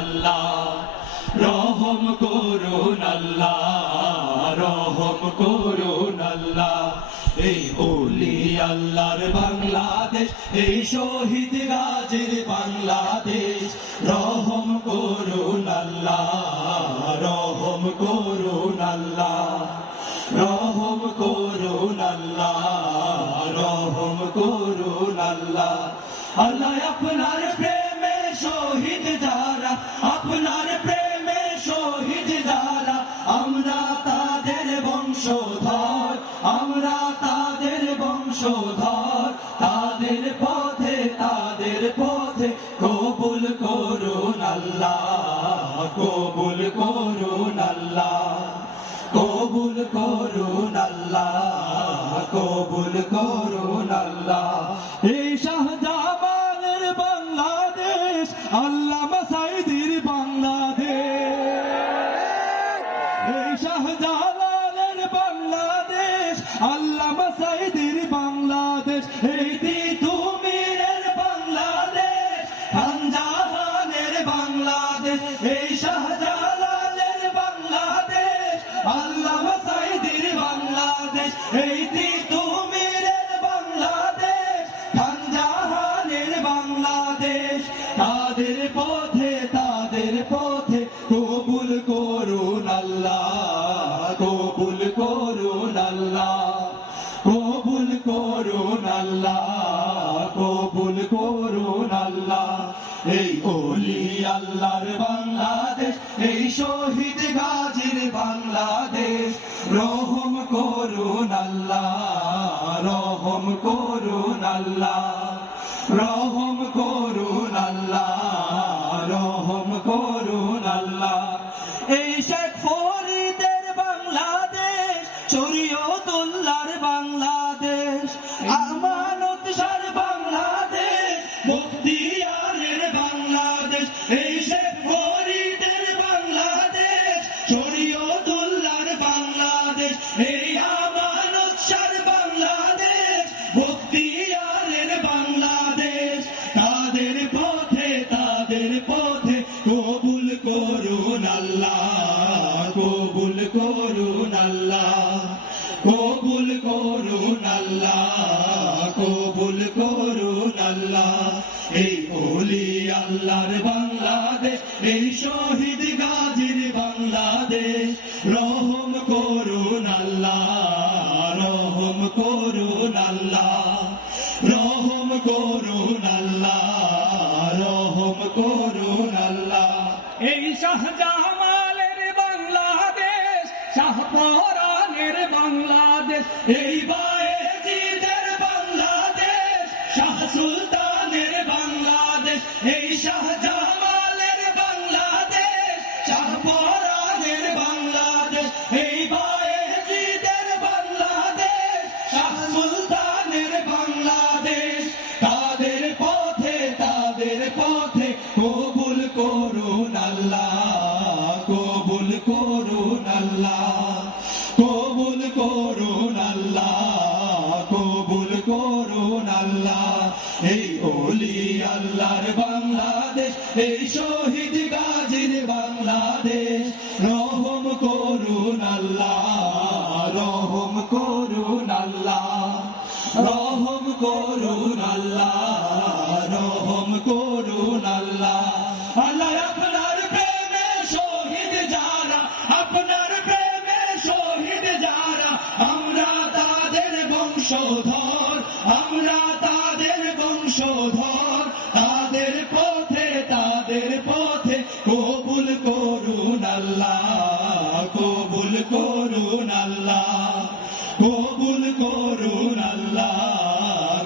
আল্লাহ, রহম করুন আল্লাহ, রহম করুন আল্লাহ। এই ওলি আল্লাহর বাংলাদেশ, এই শহীদ গাজীর বাংলাদেশ, রহম করুন আল্লাহ, রহম করুন আল্লাহ, রহম করুন আল্লাহ, রহম করুন আল্লাহ। আল্লাহ আপনার প্রেমে শহীদ যারা, আপনার প্রেমে শহীদ যারা, আমরা তাদের বংশধর, আমরা তাদের বংশধর। তাদের পথে, তাদের পথে কবুল করুন আল্লাহ, কবুল করুন আল্লাহ, কবুল করুন আল্লাহ, কবুল করুন আল্লাহ। এই শাহজামানের বাংলাদেশ, আল্লামা সাঈদীর বাংলাদেশ, এই শাহজালালের বাংলাদেশ, আল্লামা সাঈদীর বাংলাদেশ, এই তিতুমীরের বাংলাদেশ, খানজাহানের বাংলাদেশ, এই শাহজালালের বাংলাদেশ, আল্লামা সাঈদীর বাংলাদেশ, এই তিতুমীরের বাংলাদেশ, খানজাহানের বাংলাদেশ। তাদের পথে, তাদের পথে কবুল করুন আল্লাহ, কবুল করুন আল্লাহ, কবুল করুন আল্লাহ, কবুল করুন আল্লাহ। এই ওলি আল্লাহর বাংলাদেশ, এই শহীদ গাজীর বাংলাদেশ, রহম করুন আল্লাহ, রহম করুন আল্লাহ, রহম করুন আল্লাহ, রহম করুন আল্লাহ। এই শেখ ফরিদের বাংলাদেশ, শরীয়তুল্লাহর বাংলাদেশ, আমানত শাহর বাংলাদেশ, বখতিয়ারের বাংলাদেশ। এই শেখ ফরিদের বাংলাদেশ, শরীয়তুল্লাহর বাংলাদেশ, এই আমানত শাহর বাংলাদেশ, বখতিয়ারের বাংলাদেশ। তাদের পথে, তাদের পথে কবুল করুন আল্লাহ, কবুল করুন আল্লাহ, কবুল করুন আল্লাহ, কবুল করুন আল্লাহ। এই ওলি আল্লাহর বাংলাদেশ, এই শহীদ গাজীর বাংলাদেশ, রহম করুন আল্লাহ, রহম করুন আল্লাহ, রহম করুন আল্লাহ, রহম করুন আল্লাহ। এই শাহজামালের বাংলাদেশ, শাহপরানের বাংলাদেশ, এই বায়েজিদের বাংলাদেশ, শাহ সুলতানের বাংলাদেশ, এই শাহজামালের বাংলাদেশ, শাহপরানের বাংলাদেশ, এই বায়েজিদের বাংলাদেশ, শাহ সুলতানের বাংলাদেশ। তাদের পথে, তাদের পথে কবুল করুন আল্লাহ, কবুল করুন আল্লাহ, কবুল করুন আল্লাহ, কবুল করুন আল্লাহ। এই ওলি আল্লাহর বাংলাদেশ, এই শহীদ গাজীর বাংলাদেশ, রহম করুন আল্লাহ, রহম করুন আল্লাহ, রহম করুন আল্লাহ, রহম করুন আল্লাহ। আল্লাহ আপনার প্রেমে শহীদ যারা, আপনার প্রেমে শহীদ যারা, আমরা তাদের বংশধর, আমরা তাদের বংশধর। তাদের পথে, তাদের পথে কবুল করুন আল্লাহ, কবুল করুন আল্লাহ, কবুল করুন আল্লাহ,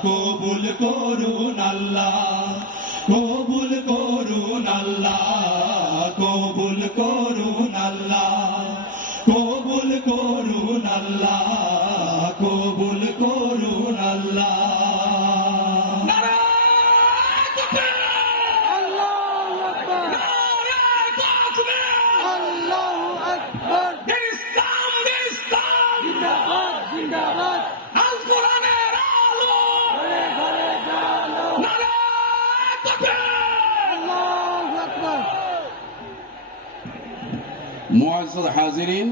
কবুল করুন আল্লাহ, কবুল করুন আল্লাহ, কবুল করুন আল্লাহ, কবুল করুন আল্লাহ, কবুল করুন আল্লাহ। নারায়ে তাকবীর, আল্লাহু আকবার, নারায়ে তাকবীর, আল্লাহু আকবার। ইসলাম, ইসলাম, জিন্দাবাদ, জিন্দাবাদ, আল কোরআনের আলো, ঘরে ঘরে জালো। নারায়ে তাকবীর, আল্লাহু আকবার। মুআজ্জাজ হাজিরিন,